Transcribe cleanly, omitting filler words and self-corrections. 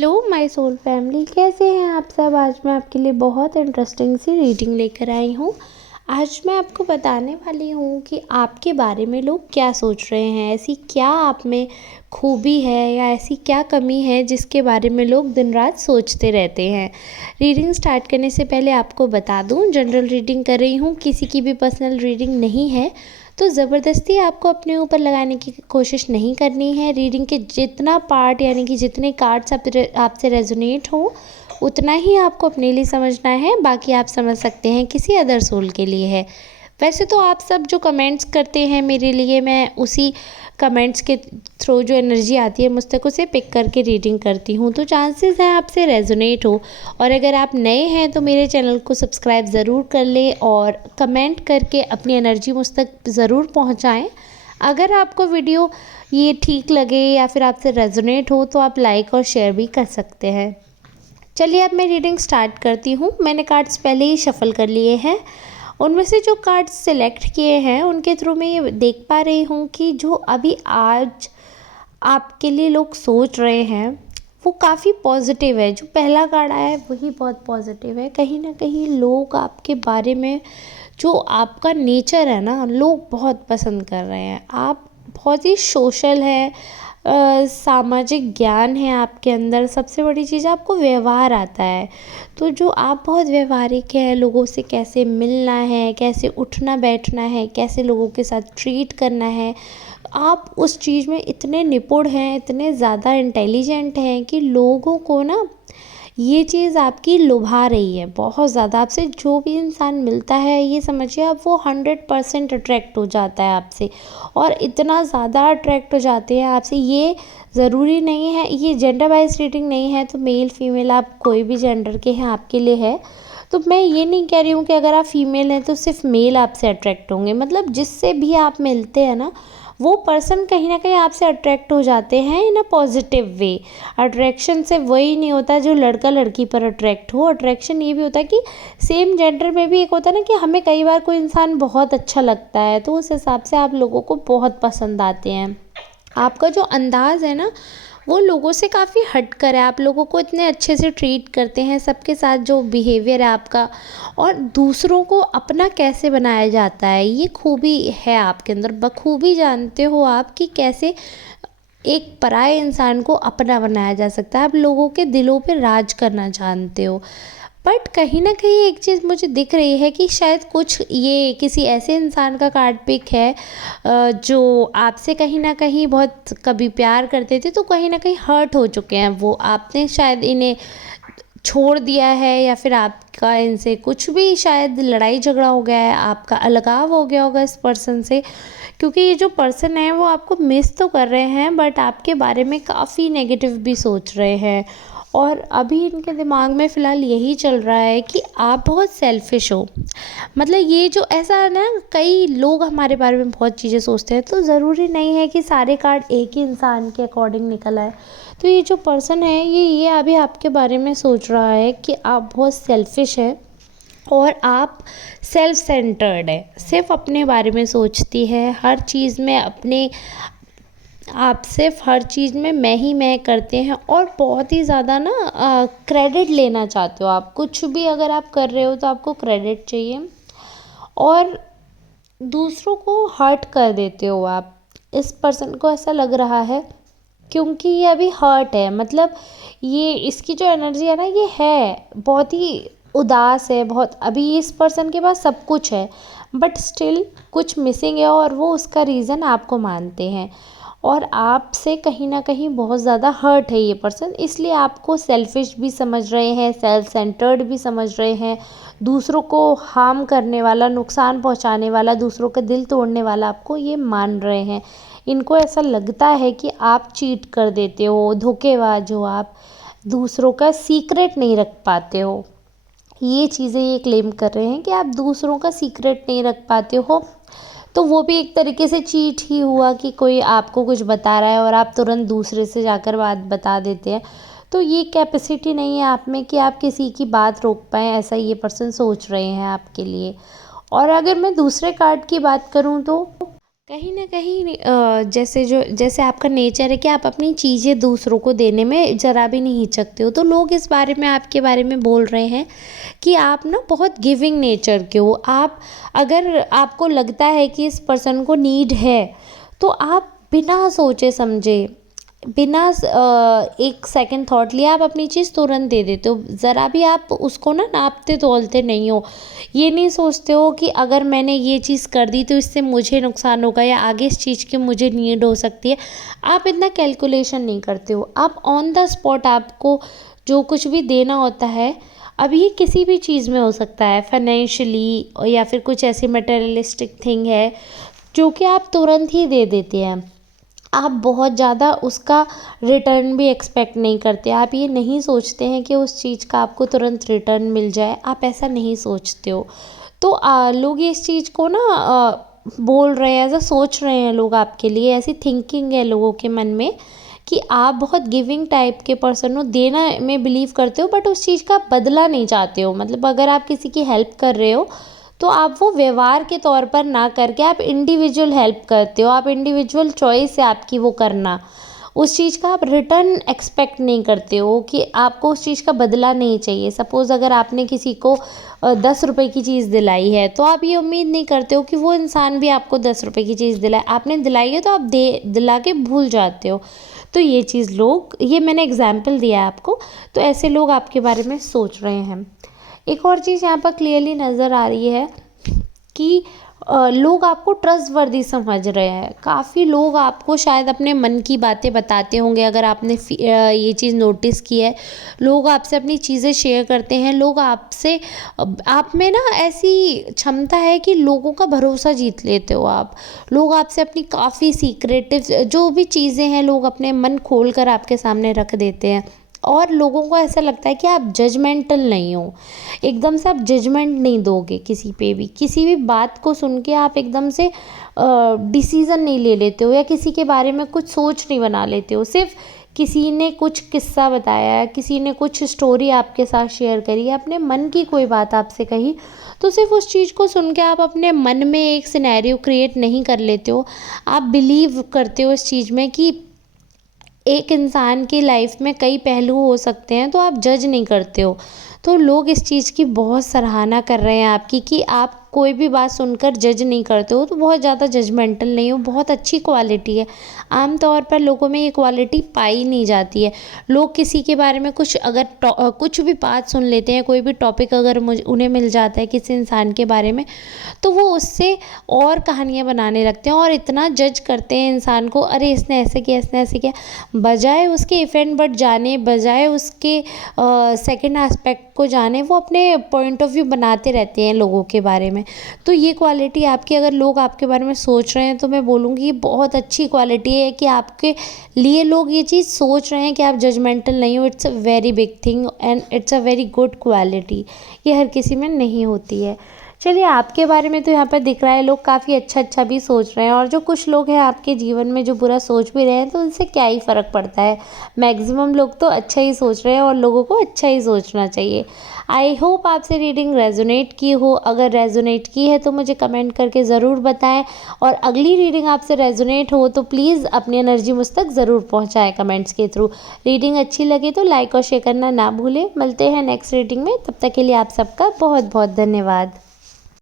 Hello my soul family, कैसे हैं आप सब। आज मैं आपके लिए बहुत इंटरेस्टिंग सी रीडिंग लेकर आई हूँ। आज मैं आपको बताने वाली हूँ कि आपके बारे में लोग क्या सोच रहे हैं। ऐसी क्या आप में खूबी है या ऐसी क्या कमी है जिसके बारे में लोग दिन रात सोचते रहते हैं। रीडिंग स्टार्ट करने से पहले आपको बता दूँ, जनरल रीडिंग कर रही हूँ, किसी की भी पर्सनल रीडिंग नहीं है। तो ज़बरदस्ती आपको अपने ऊपर लगाने की कोशिश नहीं करनी है। रीडिंग के जितना पार्ट यानी कि जितने कार्ड्स आपसे रेजोनेट हो उतना ही आपको अपने लिए समझना है, बाकी आप समझ सकते हैं किसी अदर सोल के लिए है। वैसे तो आप सब जो कमेंट्स करते हैं मेरे लिए, मैं उसी कमेंट्स के थ्रू जो एनर्जी आती है मुझ तक उसे पिक करके रीडिंग करती हूँ, तो चांसेस हैं आपसे रेजोनेट हो। और अगर आप नए हैं तो मेरे चैनल को सब्सक्राइब ज़रूर कर लें और कमेंट करके अपनी एनर्जी मुझ तक ज़रूर पहुँचाएँ। अगर आपको वीडियो ये ठीक लगे या फिर आपसे रेजोनेट हो तो आप लाइक और शेयर भी कर सकते हैं। चलिए अब मैं रीडिंग स्टार्ट करती हूँ। मैंने कार्ड्स पहले ही शफल कर लिए हैं। उनमें से जो कार्ड्स सिलेक्ट किए हैं उनके थ्रू मैं ये देख पा रही हूँ कि जो अभी आज आपके लिए लोग सोच रहे हैं वो काफ़ी पॉजिटिव है। जो पहला कार्ड आया है वही बहुत पॉजिटिव है। कहीं ना कहीं लोग आपके बारे में, जो आपका नेचर है ना, लोग बहुत पसंद कर रहे हैं। आप बहुत ही सोशल है, सामाजिक ज्ञान है आपके अंदर। सबसे बड़ी चीज़ आपको व्यवहार आता है। तो जो आप बहुत व्यवहारिक हैं, लोगों से कैसे मिलना है, कैसे उठना बैठना है, कैसे लोगों के साथ ट्रीट करना है, आप उस चीज़ में इतने निपुण हैं, इतने ज़्यादा इंटेलिजेंट हैं कि लोगों को ना ये चीज़ आपकी लुभा रही है बहुत ज़्यादा। आपसे जो भी इंसान मिलता है ये समझिए आप, वो 100% अट्रैक्ट हो जाता है आपसे, और इतना ज़्यादा अट्रैक्ट हो जाते हैं आपसे। ये ज़रूरी नहीं है, ये जेंडर वाइज रीडिंग नहीं है, तो मेल फीमेल आप कोई भी जेंडर के हैं आपके लिए है। तो मैं ये नहीं कह रही हूँ कि अगर आप फीमेल हैं तो सिर्फ मेल आपसे अट्रैक्ट होंगे। मतलब जिससे भी आप मिलते हैं ना, वो पर्सन कहीं ना कहीं आपसे अट्रैक्ट हो जाते हैं इन अ पॉजिटिव वे। अट्रैक्शन से वही नहीं होता जो लड़का लड़की पर अट्रैक्ट हो। अट्रैक्शन ये भी होता है कि सेम जेंडर में भी एक होता है ना कि हमें कई बार कोई इंसान बहुत अच्छा लगता है, तो उस हिसाब से आप लोगों को बहुत पसंद आते हैं। आपका जो अंदाज़ है ना वो लोगों से काफ़ी हटकर है। आप लोगों को इतने अच्छे से ट्रीट करते हैं, सबके साथ जो बिहेवियर है आपका, और दूसरों को अपना कैसे बनाया जाता है ये खूबी है आपके अंदर। बखूबी जानते हो आप कि कैसे एक पराये इंसान को अपना बनाया जा सकता है। आप लोगों के दिलों पे राज करना जानते हो। बट कहीं ना कहीं एक चीज़ मुझे दिख रही है कि शायद कुछ ये किसी ऐसे इंसान का कार्ड पिक है जो आपसे कहीं ना कहीं बहुत कभी प्यार करते थे, तो कहीं ना कहीं हर्ट हो चुके हैं वो। आपने शायद इन्हें छोड़ दिया है या फिर आपका इनसे कुछ भी शायद लड़ाई झगड़ा हो गया है, आपका अलगाव हो गया होगा इस पर्सन से। क्योंकि ये जो पर्सन है वो आपको मिस तो कर रहे हैं बट आपके बारे में काफ़ी नेगेटिव भी सोच रहे हैं। और अभी इनके दिमाग में फ़िलहाल यही चल रहा है कि आप बहुत सेल्फिश हो। मतलब ये जो ऐसा है ना, कई लोग हमारे बारे में बहुत चीज़ें सोचते हैं, तो ज़रूरी नहीं है कि सारे कार्ड एक ही इंसान के अकॉर्डिंग निकल आए। तो ये जो पर्सन है ये अभी आपके बारे में सोच रहा है कि आप बहुत सेल्फिश हैं और आप सेल्फ सेंटर्ड है, सिर्फ अपने बारे में सोचती है। हर चीज़ में अपने आप सिर्फ हर चीज़ में मैं करते हैं, और बहुत ही ज़्यादा ना क्रेडिट लेना चाहते हो आप। कुछ भी अगर आप कर रहे हो तो आपको क्रेडिट चाहिए, और दूसरों को हर्ट कर देते हो आप। इस पर्सन को ऐसा लग रहा है क्योंकि ये अभी हर्ट है। मतलब ये इसकी जो एनर्जी है ना, ये है बहुत ही उदास है बहुत। अभी इस पर्सन के पास सब कुछ है बट स्टिल कुछ मिसिंग है, और वो उसका रीज़न आपको मानते हैं। और आपसे कहीं ना कहीं बहुत ज़्यादा हर्ट है ये पर्सन, इसलिए आपको सेल्फिश भी समझ रहे हैं, सेल्फ सेंटर्ड भी समझ रहे हैं। दूसरों को हार्म करने वाला, नुकसान पहुंचाने वाला, दूसरों का दिल तोड़ने वाला आपको ये मान रहे हैं। इनको ऐसा लगता है कि आप चीट कर देते हो, धोखेबाज हो आप, दूसरों का सीक्रेट नहीं रख पाते हो। ये चीज़ें ये क्लेम कर रहे हैं कि आप दूसरों का सीक्रेट नहीं रख पाते हो। तो वो भी एक तरीके से चीट ही हुआ कि कोई आपको कुछ बता रहा है और आप तुरंत दूसरे से जाकर बात बता देते हैं। तो ये कैपेसिटी नहीं है आप में कि आप किसी की बात रोक पाएँ, ऐसा ये पर्सन सोच रहे हैं आपके लिए। और अगर मैं दूसरे कार्ड की बात करूँ तो कहीं न कहीं जैसे आपका नेचर है कि आप अपनी चीज़ें दूसरों को देने में ज़रा भी नहीं हिचकते हो, तो लोग इस बारे में आपके बारे में बोल रहे हैं कि आप ना बहुत गिविंग नेचर के हो। आप अगर आपको लगता है कि इस पर्सन को नीड है, तो आप बिना सोचे समझे, बिना एक सेकंड थॉट लिए आप अपनी चीज़ तुरंत दे देते हो। ज़रा भी आप उसको ना नापते-तोलते नहीं हो। ये नहीं सोचते हो कि अगर मैंने ये चीज़ कर दी तो इससे मुझे नुकसान होगा या आगे इस चीज़ की मुझे नीड हो सकती है। आप इतना कैलकुलेशन नहीं करते हो। आप ऑन द स्पॉट आपको जो कुछ भी देना होता है, अब ये किसी भी चीज़ में हो सकता है, फाइनेंशियली या फिर कुछ ऐसी मटेरियलिस्टिक थिंग है, जो कि आप तुरंत ही दे देते हैं। आप बहुत ज़्यादा उसका रिटर्न भी एक्सपेक्ट नहीं करते। आप ये नहीं सोचते हैं कि उस चीज़ का आपको तुरंत रिटर्न मिल जाए, आप ऐसा नहीं सोचते हो। तो लोग इस चीज़ को ना बोल रहे हैं, ऐसा सोच रहे हैं लोग आपके लिए, ऐसी थिंकिंग है लोगों के मन में कि आप बहुत गिविंग टाइप के पर्सन हो, देना में बिलीव करते हो बट उस चीज़ का बदला नहीं चाहते हो। मतलब अगर आप किसी की हेल्प कर रहे हो, तो आप वो व्यवहार के तौर पर ना करके आप इंडिविजुअल हेल्प करते हो, आप इंडिविजुअल चॉइस है आपकी वो करना। उस चीज़ का आप रिटर्न एक्सपेक्ट नहीं करते हो कि आपको उस चीज़ का बदला नहीं चाहिए। सपोज़ अगर आपने किसी को 10 रुपए की चीज़ दिलाई है, तो आप ये उम्मीद नहीं करते हो कि वो इंसान भी आपको 10 रुपए की चीज़ दिलाए। आपने दिलाई है तो आप दिला के भूल जाते हो। तो ये चीज़ लोग, ये मैंने एग्ज़ाम्पल दिया है आपको, तो ऐसे लोग आपके बारे में सोच रहे हैं। एक और चीज़ यहाँ पर क्लियरली नज़र आ रही है कि लोग आपको ट्रस्टवर्दी समझ रहे हैं। काफ़ी लोग आपको शायद अपने मन की बातें बताते होंगे, अगर आपने ये चीज़ नोटिस की है। लोग आपसे अपनी चीज़ें शेयर करते हैं, लोग आपसे आप में ना ऐसी क्षमता है कि लोगों का भरोसा जीत लेते हो आप। लोग आपसे अपनी काफ़ी सीक्रेटिव जो भी चीज़ें हैं, लोग अपने मन खोल कर आपके सामने रख देते हैं। और लोगों को ऐसा लगता है कि आप जजमेंटल नहीं हो, एकदम से आप जजमेंट नहीं दोगे किसी पे भी, किसी भी बात को सुन के आप एकदम से डिसीज़न नहीं ले लेते हो या किसी के बारे में कुछ सोच नहीं बना लेते हो। सिर्फ किसी ने कुछ किस्सा बताया है, किसी ने कुछ स्टोरी आपके साथ शेयर करी है, अपने मन की कोई बात आपसे कही, तो सिर्फ उस चीज़ को सुन के आप अपने मन में एक सिनेरियो क्रिएट नहीं कर लेते हो। आप बिलीव करते हो इस चीज़ में कि एक इंसान की लाइफ में कई पहलू हो सकते हैं, तो आप जज नहीं करते हो। तो लोग इस चीज़ की बहुत सराहना कर रहे हैं आपकी कि आप कोई भी बात सुनकर जज नहीं करते हो, तो बहुत ज़्यादा जजमेंटल नहीं हो, बहुत अच्छी क्वालिटी है। आम तौर पर लोगों में ये क्वालिटी पाई नहीं जाती है। लोग किसी के बारे में कुछ अगर कुछ भी बात सुन लेते हैं, कोई भी टॉपिक अगर उन्हें मिल जाता है किसी इंसान के बारे में, तो वो उससे और कहानियाँ बनाने लगते हैं और इतना जज करते हैं इंसान को, अरे इसने ऐसे किया, इसने ऐसे किया, बजाय उसके इफ़ एंड बट जाने, बजाय उसके सेकंड एस्पेक्ट को जाने, वो अपने पॉइंट ऑफ व्यू बनाते रहते हैं लोगों के बारे में। तो ये क्वालिटी आपकी, अगर लोग आपके बारे में सोच रहे हैं, तो मैं बोलूँगी ये बहुत अच्छी क्वालिटी है कि आपके लिए लोग ये चीज़ सोच रहे हैं कि आप जजमेंटल नहीं हो। It's a very big thing and it's a very good quality. ये हर किसी में नहीं होती है। चलिए, आपके बारे में तो यहाँ पर दिख रहा है लोग काफ़ी अच्छा-अच्छा भी सोच रहे हैं, और जो कुछ लोग हैं आपके जीवन में जो बुरा सोच भी रहे हैं, तो उनसे क्या ही फ़र्क पड़ता है। मैक्सिमम लोग तो अच्छा ही सोच रहे हैं और लोगों को अच्छा ही सोचना चाहिए। आई होप आपसे रीडिंग रेजोनेट की हो। अगर रेजोनेट की है तो मुझे कमेंट करके ज़रूर बताएं, और अगली रीडिंग आपसे रेजोनेट हो तो प्लीज़ अपनी एनर्जी मुझ तक ज़रूर पहुँचाएँ कमेंट्स के थ्रू। रीडिंग अच्छी लगे तो लाइक और शेयर करना ना भूलें। मिलते हैं नेक्स्ट रीडिंग में, तब तक के लिए आप सबका बहुत बहुत धन्यवाद।